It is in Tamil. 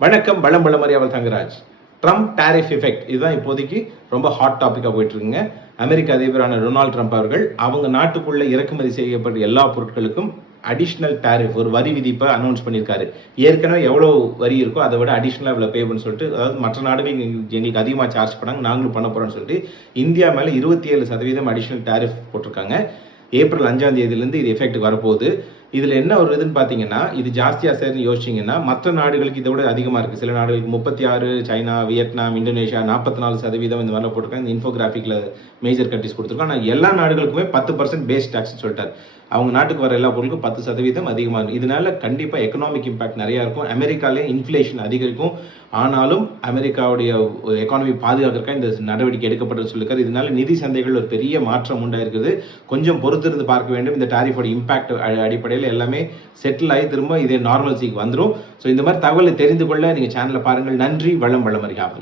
வணக்கம் வளம் வளம் அறியாமல் தங்கராஜ். ட்ரம்ப் டாரிஃப் எஃபெக்ட் இதுதான் இப்போதைக்கு ரொம்ப ஹாட் டாப்பிக்காக போயிட்டு இருக்குங்க அமெரிக்க அதிபரான டொனால்ட் ட்ரம்ப் அவர்கள் அவங்க நாட்டுக்குள்ள இறக்குமதி செய்யப்பட்ட எல்லா பொருட்களுக்கும் அடிஷ்னல் டாரிஃப் ஒரு வரி விதிப்பை அனௌன்ஸ் பண்ணியிருக்காரு. ஏற்கனவே எவ்வளோ வரி இருக்கோ அதை விட அடிஷ்னலாக இவ்வளோ பே பண்ணு சொல்லிட்டு அதாவது மற்ற நாடுகள் எங்களுக்கு எங்களுக்கு அதிகமாக சார்ஜ் பண்ணாங்க நாங்களும் பண்ண போகிறோம்னு சொல்லிட்டு இந்தியா மேலே இருபத்தி ஏழு சதவீதம் அடிஷ்னல் டாரிஃப் போட்டிருக்காங்க. ஏப்ரல் அஞ்சாம் தேதியிலேருந்து இது எஃபெக்ட் வரப்போகுது. இதில் என்ன ஒரு இதுன்னு பார்த்தீங்கன்னா இது ஜாஸ்தியாக சேர்ந்து யோசிச்சிங்கன்னா மற்ற நாடுகளுக்கு இதை விட அதிகமாக இருக்குது சில நாடுகளுக்கு முப்பத்தி ஆறு சைனா வியட்நாம் இந்தோனேஷியா நாற்பத்தி நாலு சதவீதம் இந்த மாதிரிலாம் போட்டிருக்காங்க. இந்த இன்ஃபோகிராஃபிக்கில் மேஜர் கண்ட்ரிஸ் கொடுத்துருக்கோம் ஆனால் எல்லா நாடுகளுக்குமே பத்து பர்சன்ட் பேஸ் டேக்ஸ்னு சொல்லிட்டார். அவங்க நாட்டுக்கு வர எல்லா பொருளுக்கும் பத்து சதவீதம் அதிகமாக இருக்கும் இதனால கண்டிப்பாக எக்கனாமிக் இம்பாக்ட் நிறையா இருக்கும். அமெரிக்காலே இன்ஃப்ளேஷன் அதிகரிக்கும். ஆனாலும் அமெரிக்காவுடைய எக்கானமி பாதுகாக்கிறதுக்காக இந்த நடவடிக்கை எடுக்கப்பட்டது சொல்லியிருக்காரு. இதனால நிதி சந்தைகள் ஒரு பெரிய மாற்றம் உண்டாயிருக்குது. கொஞ்சம் பொறுத்திருந்து பார்க்க வேண்டும். இந்த டாரிஃபோட இம்பாக்ட் அடிப்படையில் எல்லாமே செட்டில் ஆகி திரும்ப இதே நார்மல்சிக்கு வந்துடும் ஸோ இந்த மாதிரி தகவலை தெரிந்து கொள்ள நீங்கள் சேனலை பாருங்கள். நன்றி வளம் வளம் அறியாமல்